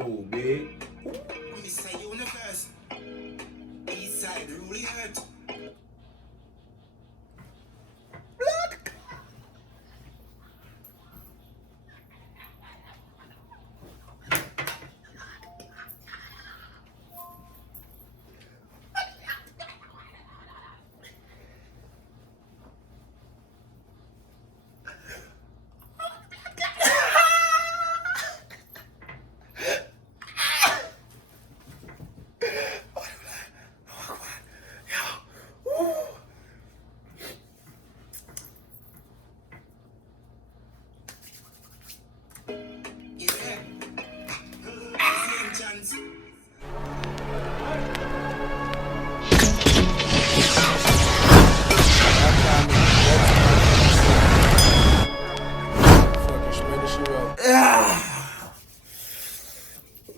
Oh, babe. Mr. Universe. East side really hurt.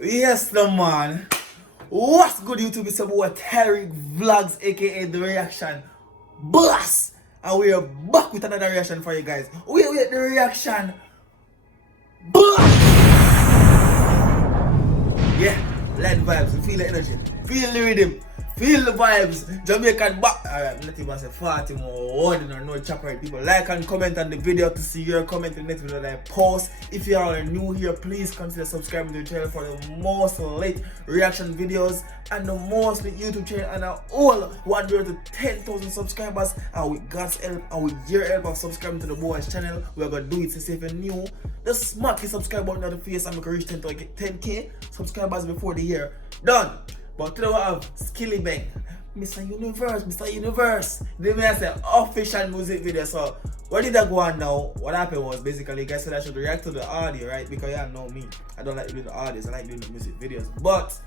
Yes, no man. What's good, YouTube? It's about Tyrekevlogs, aka The Reaction Boss, and we are back with another reaction for you guys. Wait, the reaction Boss. Yeah, like the vibes, feel the energy, feel the rhythm, feel the vibes. Jamaican back. Alright, let me say 40 more warning or no chopper. People like and comment on the video to see your comment in the next video that I post. If you are new here, please consider subscribing to the channel for the most late reaction videos and the most YouTube channel and all 100 to 10,000 subscribers. And with God's help and with your help of subscribing to the boys channel, we're gonna do it. So if you're new, just smack the subscribe button on the face and we can reach 10K subscribers before the year done. But today we have Skillibeng, Mr. Universe. Then I say official music video. So what did I go on now? What happened was basically guys said I should react to the audio, right? Because y'all know me. I don't like doing the audios, I like doing the music videos. But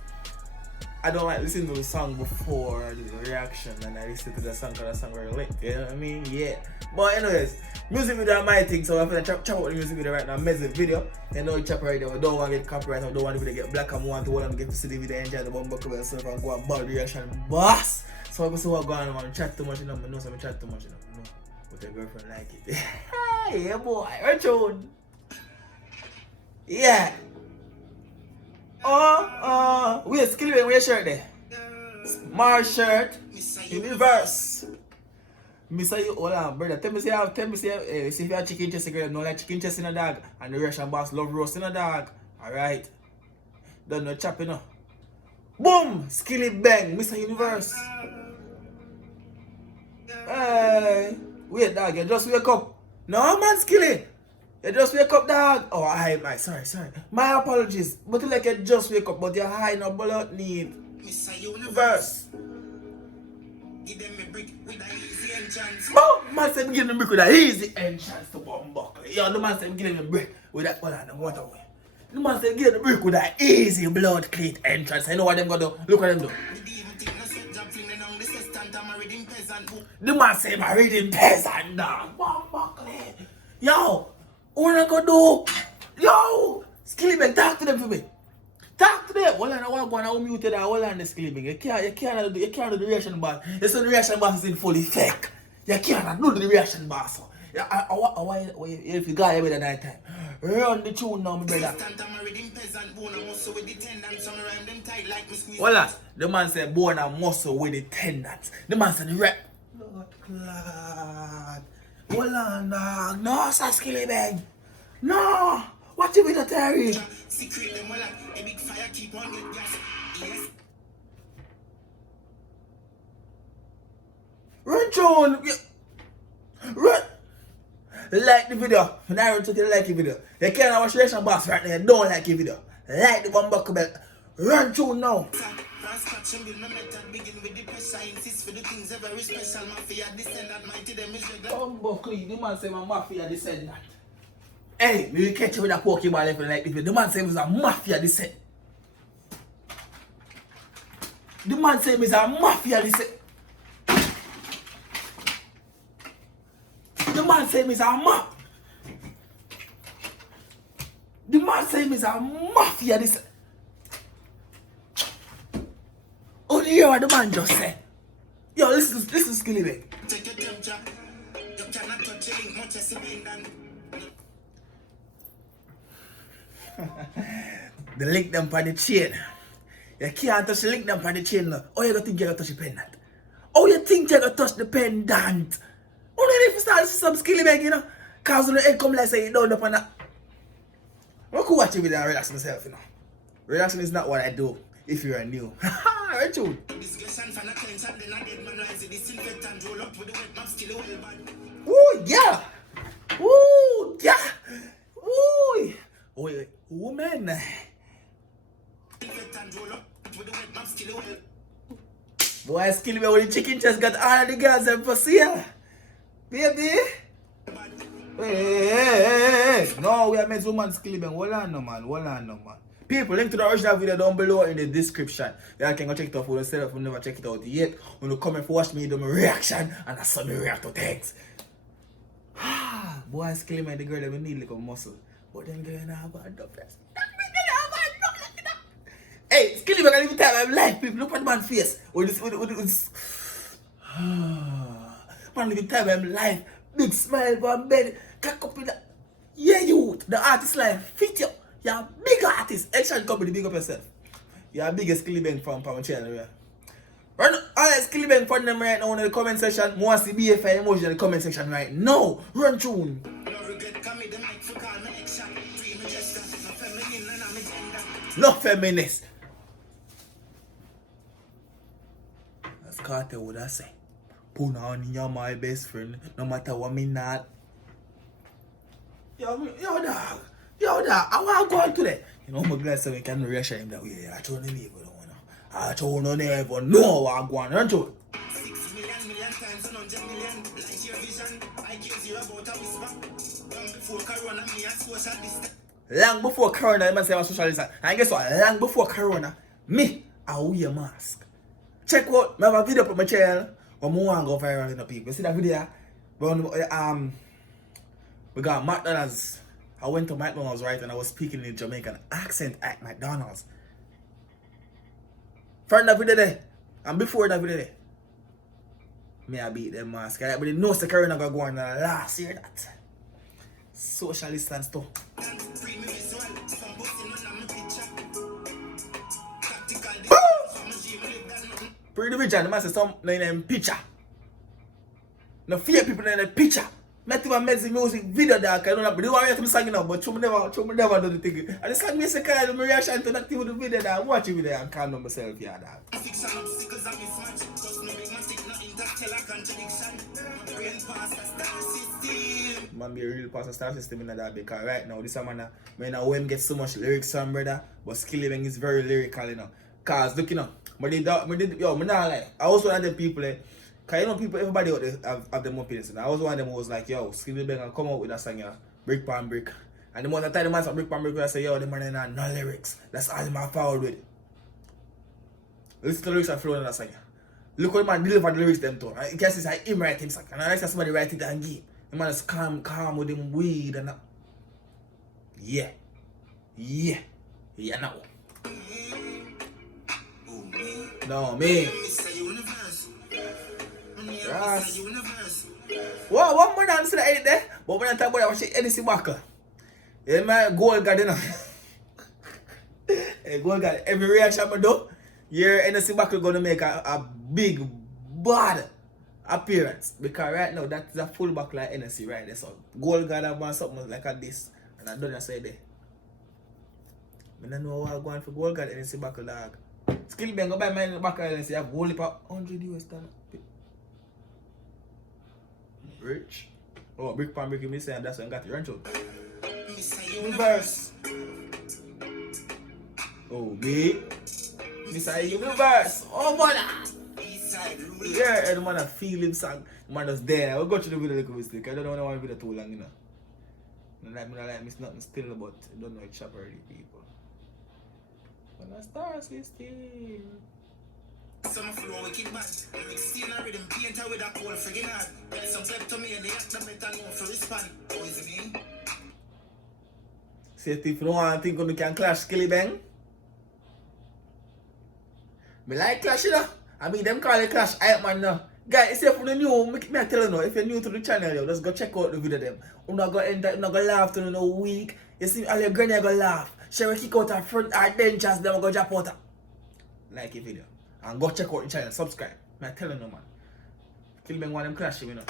I don't like listening to the song before I do the reaction, and I listen to the song because the song very late. You know what I mean? Yeah. But anyways, music video are my thing, so I'm gonna chop out the music video right now, music video. You know, chop right there. We don't want to get copyright, we don't want the video to get black, and we want to hold and get to see the video, enjoy the bumbuckle yourself and go and ball reaction boss. So I'm see what going on. I'm chat too much, you know. I know some chat too much, you know. But your girlfriend like it. Yeah, boy. Right on. Yeah. Wait, Skillibeng, where's your shirt there? Smart shirt, Universe. Mr. You, hold on, brother. Tell me, see if you have chicken chest, you know, like chicken chest in a dog, and the Russian boss love roast in a dog. Alright. Don't no chop, you know. Boom! Skillibeng, Mr. Universe. Hey. Wait, dog, you just wake up. No, man, Skilly. You just wake up, dog. Oh, sorry. My apologies. But you like you just wake up, but you're high no bullet need. Mr. Universe. Give them a brick with an easy entrance. Oh, man said give them a brick with an easy entrance to Bumbuckle. Yeah, the man said give them a brick with that. Hold on, what away. The man said give them a brick with an easy blood clean entrance. I know what them gonna do. Look what them do. The man say married in peasant, dog. Bumbuckle. Yo. What I gonna do? Yo! Skillibeng, talk to them for me. Talk to them. Hold on, I want to go and unmute that. Hold on, the Skillibeng. You can't do the reaction boss. You see the reaction boss is in full effect. You can't do the reaction boss. Yeah, if you got here with the night time, run the tune now, my brother. Hold on. The man said bone and muscle with the tendons. The man said the rep. Lord God. Hold on, dog. No, sir, Skillibeng. No. What you with the Terry? Secret them like a big fire keep on get gas. Yes. Run, John. Run. Like the video. When I run to the like the video. You can't watch reaction box right now. Don't like the video. Like the Bumbuckle belt. Run, John now. Bumbuckle, the man say my mafia descendant. Hey, we will catch you with a Pokeball if you like the video. The man say he's a mafia descendant. The man say he's a mafia descendant. The man say he's a mafia. The man say he's a mafia descendant. Oh, you hear what the man just said? Yo, listen Skillibeng. Take your temperature. You cannot touch a link much as a The link them on the chain. You can't touch the link them on the chain now. Oh, you gonna think you gonna touch the pendant? Oh, you think you gonna touch the pendant? Oh, you need to start some Skillibeng, you know? Cause when the head come like say you don't up on that. I could watch it with and relax myself, you know. Relaxing is not what I do if you're new. Right, June? Ooh, yeah! Ooh, yeah! Ooh! Wait, woman! Boy, Skillibeng with the chicken chest got all of the girls and for sale. Baby! Hey. No, we are meant woman Skillibeng. Hold on, no man. People, link to the original video down below in the description. You can go check it out for yourself if you never check it out yet. When you come and watch me do my reaction and I saw me react to things. Boy, Skillibeng, the girl that we need like a muscle. But then girl have a dub. Hey, Skillibeng, I live in time of life, people. Look at the man's face. Man live in time of life. Big smile, one bed, cock up in the. Yeah, you, the artist life, fit you. You're a big artist. Action company, big up yourself. You're a biggest Skillibeng from my channel. Yeah. Run all that Skillibeng for them right now in the comment section. More see BFI emotion in the comment section right now. Run tune. No feminist. That's Carter would I say. Punani, you're my best friend, no matter what me not. Yo, dog, I want to go on today. You know, I'm glad so we can reassure him that way. I told him even don't know. I told him never know what I'm going to do. 6 million times 100 million. Like your vision, I give you about a whisper. Long before Corona, me and social distance. Long before Corona, I must say I'm social distance. And guess what? Long before Corona, me, I wear a mask. Check out, I have a video on my channel. But I want to go viral in the people. You see that video? We got McDonald's. I went to McDonald's, right, and I was speaking in Jamaican accent at McDonald's. From that video there, and before that video there, me I beat them mask. Everybody knows the Corona go on last year that. Social distance too. Pretty vision, the man says some in them picture. No fear people in the picture. Not even make the music video that I don't know. But they want me to sing now, but you never do the thing. And it's like me say kind of reaction to that thing with the video that I watch the video and calm down myself here. Man, be a real pastor star system in that because right now this man when I won't get so much lyrics from brother, but Skillibeng is very lyrical, you know. Cause look, you know, but they not like I was one of them people cause you know people everybody out there have them opinions. And I was one of them who was like, yo, Skillibeng can come out with that song, yeah, brick pan brick. And the most of the time the man say brick pan brick, I say, yo, the man ain't no lyrics. That's all my forward with. Listen to the lyrics and flow in that song. Look what the man deliver the lyrics them to. I guess it's like him write him song. And I like somebody write it and give. The man is calm with him weed and that. Yeah. Yeah, now. No, me. Yes. Well, one more answer that ain't there. But when I talk about that, I watch Edison Backer. Yeah, man, gold god, you know. Hey, gold god, every reaction I do, your Edison Backer gonna make a big, bad appearance. Because right now, that's a full back like NSC right there. So, gold god have done something like this. And I don't say there. I don't know what I'm going for gold god NSC Backer, dog. Skillibeng go buy my Backer NSC, I have gold for $100. Rich. Oh, brick pan brick, me say that's when I got the rent out. Universe. Oh, me. Mr. Universe. Oh, mother. Yeah, and the man a feeling song. The man was there. We'll go to the video like a mistake. I don't know why the video too long, you know. I like miss nothing still, but I don't know it's sharp already, people. When I start 16. Some flow wicked bad. Still not rhythm painter with a cold friggin' hard. There's some flip to me and they act the better know for respond. What is it mean? See if you don't want to think we can clash Skillibeng. Me like clash, you know. I mean them call it clash hype man now. Guys, if you're new, me I tell you now, if you're new to the channel, yo, just go check out the video them. You're not gonna laugh to no week. You see all your granny go laugh. She will kick out her front, her dentures, then we go drop out her. Like the video. And go check out the channel, subscribe. I'm telling you, man. Skillibeng want them clash, you know.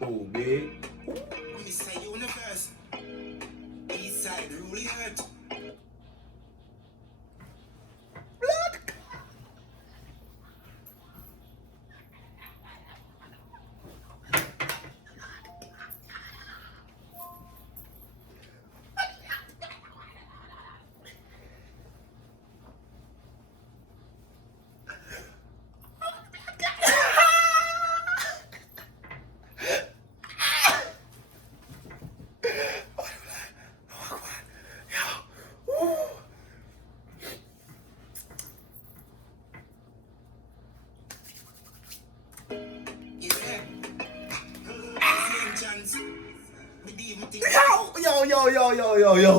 Oh, babe. Mr. Universe. East side really hurt.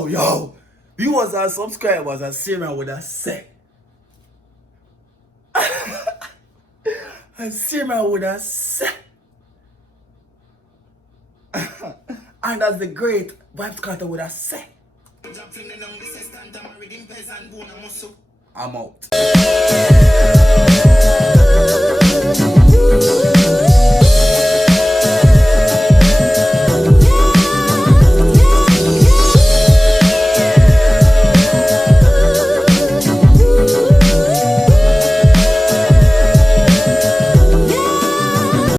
Yo. Viewers and subscribers and Sarah would have said. And Sarah would have said. And as the great Vibes Carter would have said. I'm out.